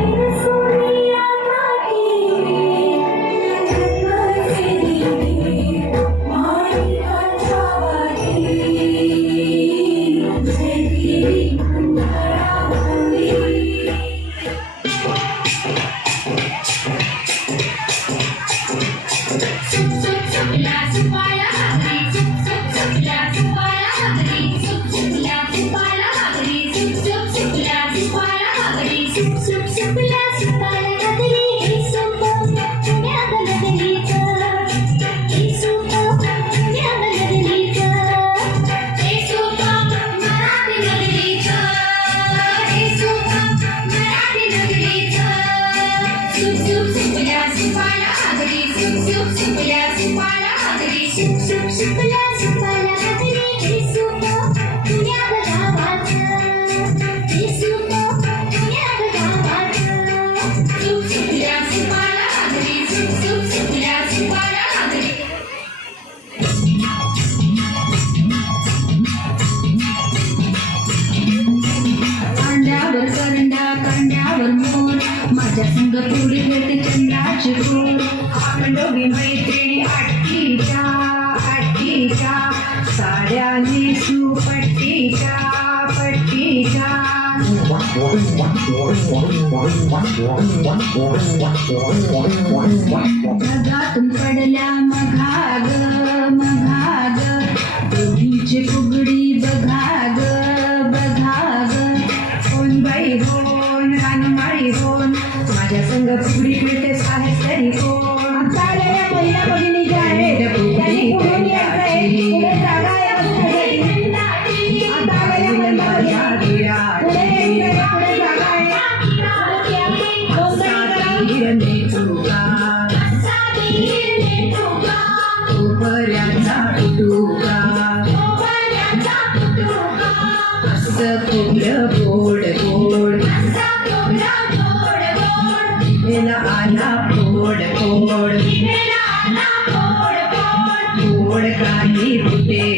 greatest माझ्या संग पुढे चंद्राची गोर. आपण दोघी मैत्रिणी आठीच्या साड्या नेसू पट्टीच्या. पट्टीच्या ढगातून पडल्या मघाग मघाग. दोघीची फुगडी बघाग बघाग. कोण बाई होन रानमाळी होन माझ्या संग फुगडी me viver.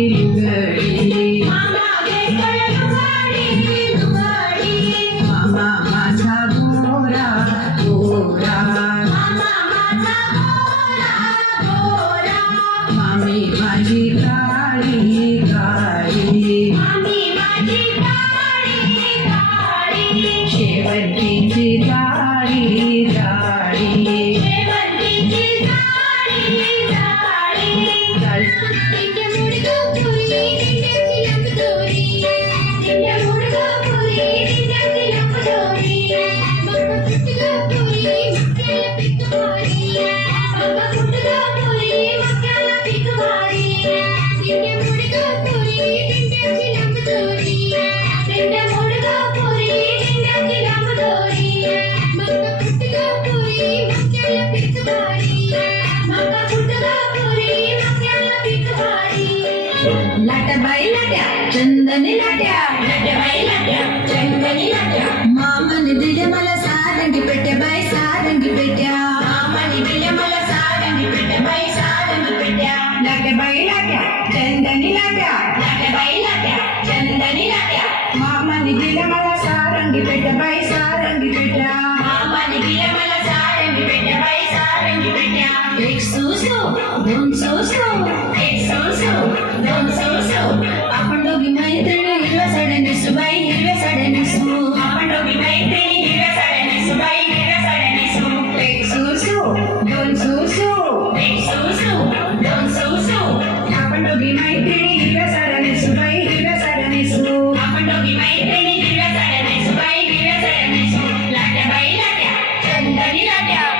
Hari. ಚಂದನಿ ನಟ ಚಂದನಿ ನಟ ಮಾಮನಿ ದಿಲಮಲ ಸಾರಂಗಿ ಪೆಟ್ಟೆ ಬೈ ಸಾರಂಗಿ ಪೆಟ್ಟ ಮಾಮನಿ ದಿಲಮಲ ಸಾರಂಗಿ ಪೆಟ್ಟೆ ಬೈ ಸಾರಂಗಿ ಪೆಟ್ಟ ನಟ ಬೈ ನಟ ಚಂದನಿ ನಟ ನಟ ಬೈ ನಟ ಚಂದನಿ ನಟ ಮಾಮನಿ ದಿಲಮಲ ಸಾರಂಗಿ ಪೆಟ್ಟ ಬೈ ಸಾರಂಗಿ ಪೆಟ್ಟ సాంబాని బిలమల సారంగి పెట్ట పై సారంగి పెట్ట ఎక్ సూసు దుమ్ సూసు ఎక్ సూసు దుమ్ సూసు అప్పుడు గిమైతని ఇరవై సడని సుబై ఇరవై సడని సు అప్పుడు గిమైతని ఇరవై సడని సుబై ఇరవై चंदनाच्या